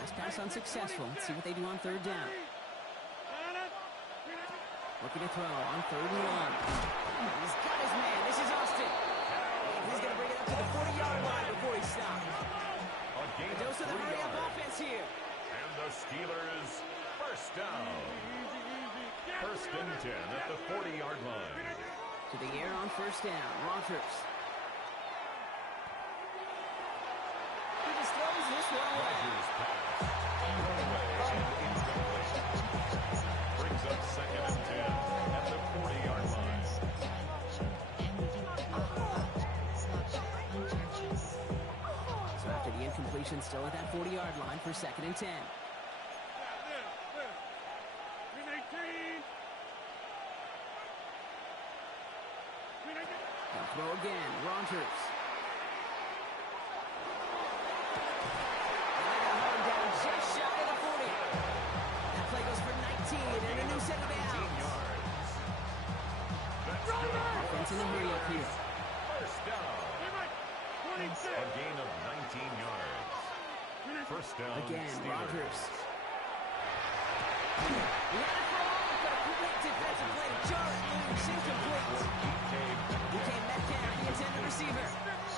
Last pass unsuccessful. Let's see what they do on 3rd down. Looking to throw on 3rd and 1. He's got his man. This is Austin. And he's going to bring it up to the 40-yard line before he stops. A dose of the hurry-up offense here. And the Steelers first down. First and 10 at the 40-yard line. To the air on 1st down. Rodgers. He just throws this one away. Rodgers pass. Brings up 2nd and 10 at the 40-yard line. So after the incompletion, still at that 40-yard line for 2nd and 10. throw again. Rogers. Down just shy of the 40. That play goes for 19 and a new set of downs. Offense in the hurry up here. First down. A gain of 19 yards. First down. Again, Steelers. Rogers. He had it for all, but a great defensive play to jar it loose, incomplete. DK Metcalf, the intended receiver.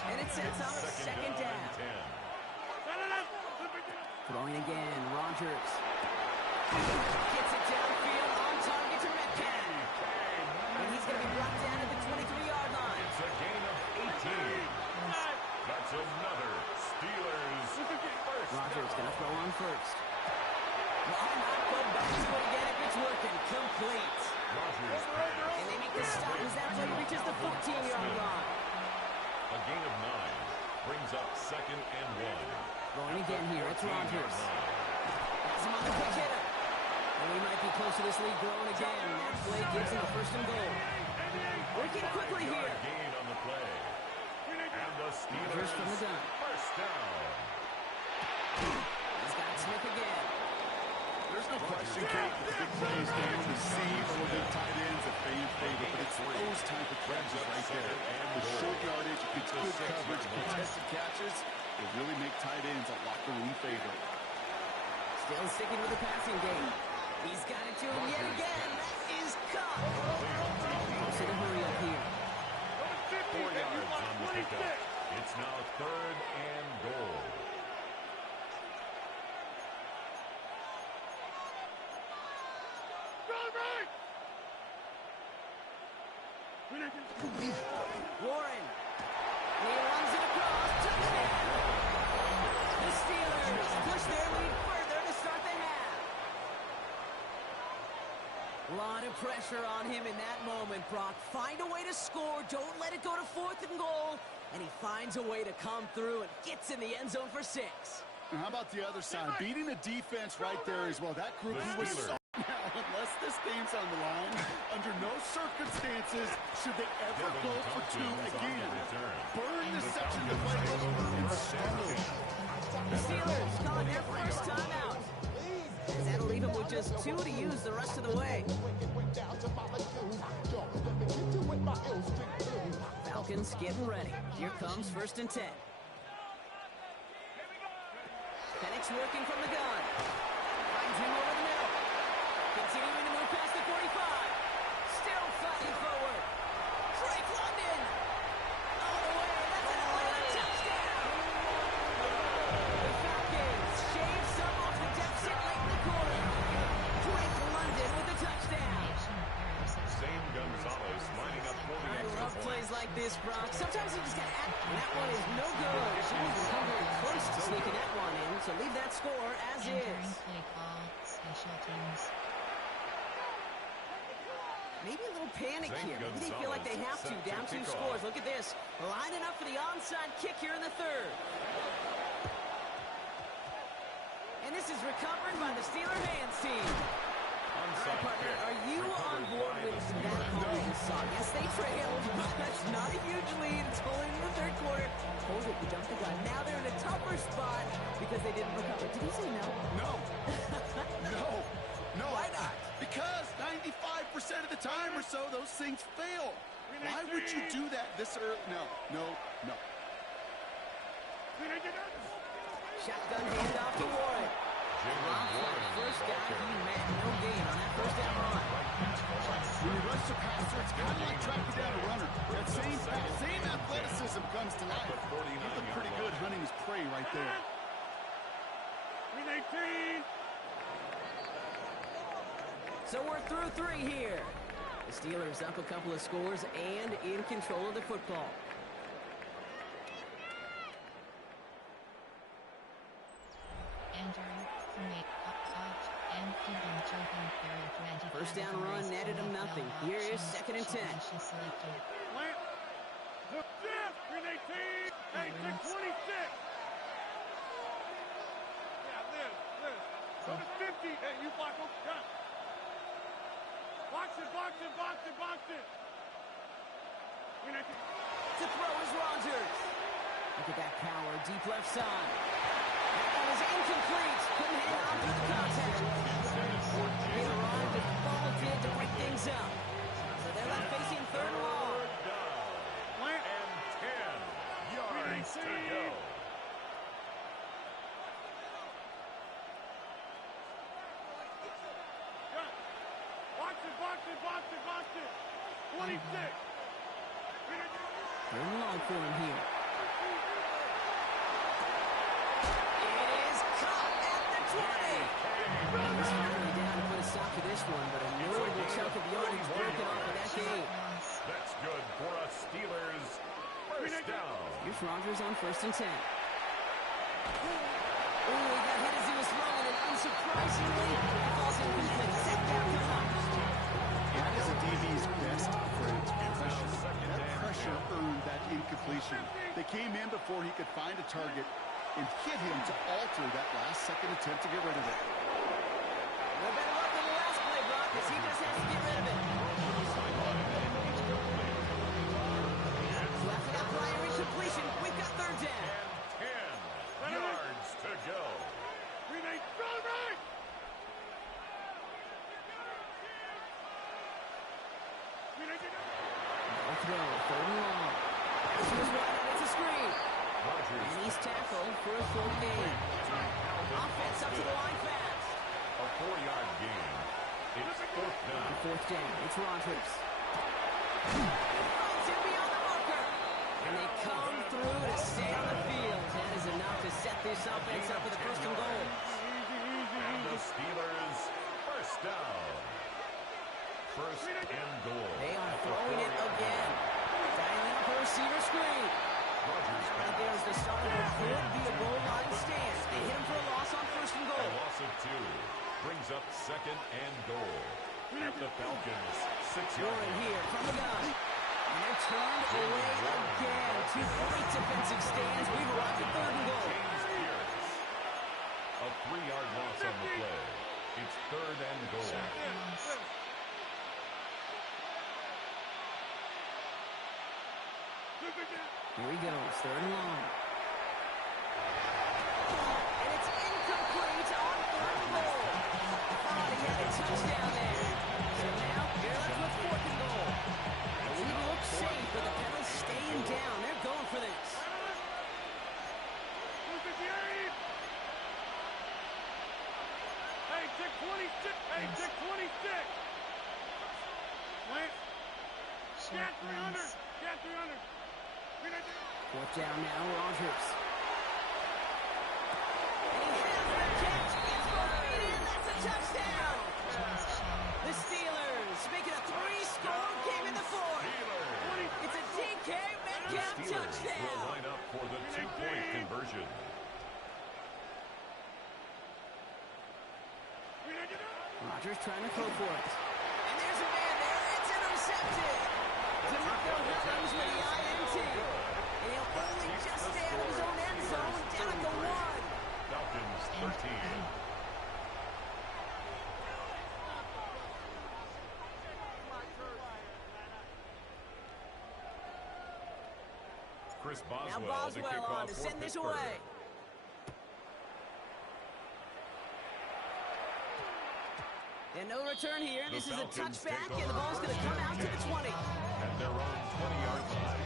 And it sets on a second down. Throwing again, Rogers. Gets it downfield, on target to Metcalf. And he's going to be brought down at the 23-yard line. It's a gain of 18. That's another Steelers first. Rogers going to throw on first. Why not go back to it again if it's working? Complete. Rogers And they make the stop as that play reaches the 14-yard line. A gain of 9 brings up second and 1. Going again here, it's Rogers. Has him on the quick hitter. And we might be close to this lead growing again. That play gives him a first and goal. Working quickly here. Gain on the play. And the Steelers from the gun. First down. He's got Smith again. There's no question, Kate. The big plays down the seam for big tight ends that fan favor, but it's those type of catches right there. The short yardage, it's good coverage, contested catches. They really make tight ends a locker room favorite. Still sticking with the passing game. He's got it to him yet again. That is caught. Close to the hurry up here. 4 yards on the pickup. It's now third and goal. Warren. And he runs it across. Touchdown. The Steelers push their lead further to start the half. A lot of pressure on him in that moment, Brock. Find a way to score. Don't let it go to 4th and goal. And he finds a way to come through and gets in the end zone for 6. And how about the other side? Beating the defense right there as well. That group was so... Now, unless this game's on the line, under no circumstances should they ever go for 2 again. Burn this section of the playbook and struggle. The Steelers calling their first timeout. As that'll leave them with just 2 to use the rest of the way. Falcons getting ready. Here comes 1st and 10. Penix working from the gun. Finds him over the middle. Continuing to move past the 45. Still fighting forward. Drake London. All the way. That's an Atlanta touchdown. The Falcons shave some off the deficit late in the quarter. Drake London with the touchdown. Zane Gonzalez lining up for the I extra love point. plays like this, Brock. Sometimes you just got to act. And that one is no good. She was very close to sneaking that one in. So leave that score as Entering is. play call, special teams. Maybe a little panic here. Maybe they feel like they have to. Down 2 scores. Look at this. Lining up for the onside kick here in the 3rd. And this is recovered by the Steeler hands team. All right, partner, are you on board with that call you saw? Yes, they trailed, but that's not a huge lead. It's only in the 3rd quarter. Hold it, you jumped the gun. Now they're in a tougher spot because they didn't recover. Did you say no? No. No. No. Why not? Because 95% of the time or so, those things fail. Why would you do that this early? No. Shotgun handoff to Warren. First guy, he met no gain on that 1st down run. When you rush the passer, it's kind of like tracking down a runner. That same athleticism comes to life. He looked pretty good hunting his prey right there. 18. So we're through 3 here. The Steelers up a couple of scores and in control of the football. Entering from out and keeping choking carry 20. 1st down run netted him nothing. Here is 2nd and 10. She selected. Plant. The 18. Hey, take 26. Yeah, Liz. Go to 50. Hey, you block him. Got. Box it. 18. to throw is Rogers. Look at that power, deep left side. That one is incomplete. Couldn't hang on through the contact. He arrived and the ball did to break things up. So they're left facing third and long. And 10 yards to go. Box it. 26. Third and long for him here. It is caught at the 20. He's finally down to put a stop to this one, but a notable chunk of yardage broken off of that game. That's good for a Steelers first down. Here's Rogers on 1st and 10. Oh, he got hit as he was throwing, and unsurprisingly, it falls incomplete. Set down to Hawks. That is a DB's best friend. That pressure earned that incompletion. They came in before he could find a target and hit him to alter that last-second attempt to get rid of it. No better luck than the last play, Brock, because he just has to get rid of it. After that prior incompletion, we've got third down. And 10 yards to go. No throw, third and long. This was wide out, it's a screen. And he's tackled for a full gain. Offense up to the line fast. A 4-yard gain. It's fourth down. Fourth down, it's Rogers. Finds him beyond the marker. And they come through to stay on the field. That is enough to set this offense up for the first and goal. And the Steelers first down. First and goal. They are throwing it again. Dialing up a receiver screen. Right there is the start of what could be a goal line stand. They hit him for a loss on 1st and goal. A loss of 2 brings up 2nd and goal. At the Falcons, 6-yard Warren here from the gun. And they're turned away again. 2 great defensive stands. We've arrived at 3rd and goal. James Pierce. A 3-yard loss on the play. It's 3rd and goal. Here he goes, 3rd and long. And it's incomplete on 3rd and goal. Thought he had a touchdown there. So now, you're left with 4th and goal. The lead looks safe, but the Penguins staying down. They're going for this. Hey, tick 26. Hey, tick 26. Lance. Scat 300. Scat 300. 4th down now, Rogers. And he has the catch. It's going to be in. That's a touchdown. The Steelers make it a 3-score game in the 4th. It's a DK Metcalf touchdown. Will line up for the 2-point conversion. Rogers trying to throw for it. And there's a man there. It's intercepted. DeMarco Hellings with the INT. And he'll only just stay out of his own end zone, down at the 1. Falcons 13. Chris Now Boswell to kick on off to for send this Pittsburgh. away. And no return here. This is a touchback, and the ball's going to come out to the 20. At their own 20-yard line.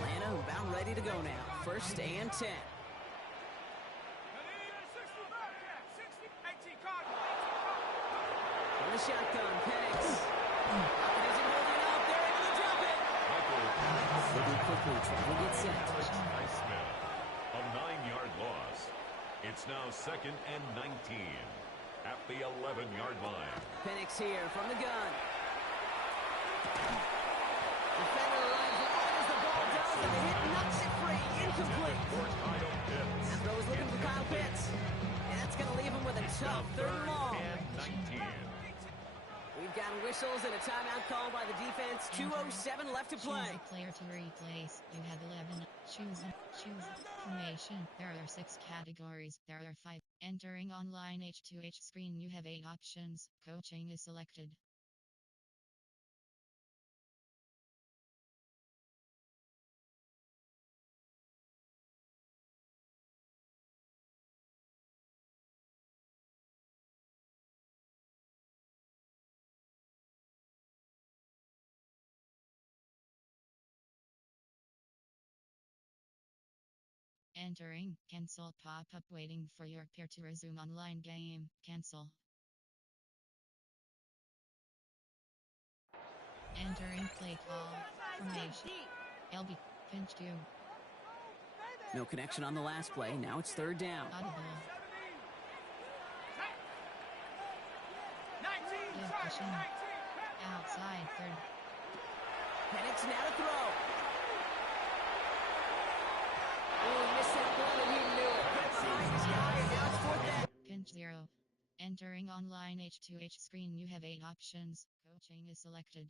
Atlanta about ready to go now. 1st and 10. From the shotgun, Penix. Isn't holding up. They're able to drop it. Moving quickly, trying to get set. Smith, a 9-yard loss. It's now 2nd and 19 at the 11-yard line. Penix here from the gun. Defender runs right as the ball does, and the hit knocks it free. Incomplete. For Kyle Pitts. That throw is looking for Kyle Pitts. And that's going to leave him with a tough 3rd and long. And 19. We We've got whistles and a timeout called by the defense. 2:07 left to play. Choose a player to replace. You have 11. Choose formation. There are 6 categories. There are 5. Entering online H2H screen. You have 8 options. Coaching is selected. Entering. Cancel pop-up waiting for your peer to resume online game. Cancel. Entering play call. Formation. LB. Pinch 2. No connection on the last play. Now it's third down. Audible. Give pushing. Outside third. Penix now to throw. Oh, he missed that one and he knew it. Put it behind his guy, and now it's fourth down. Pinch 0. Entering online H2H screen. You have 8 options. Coaching is selected.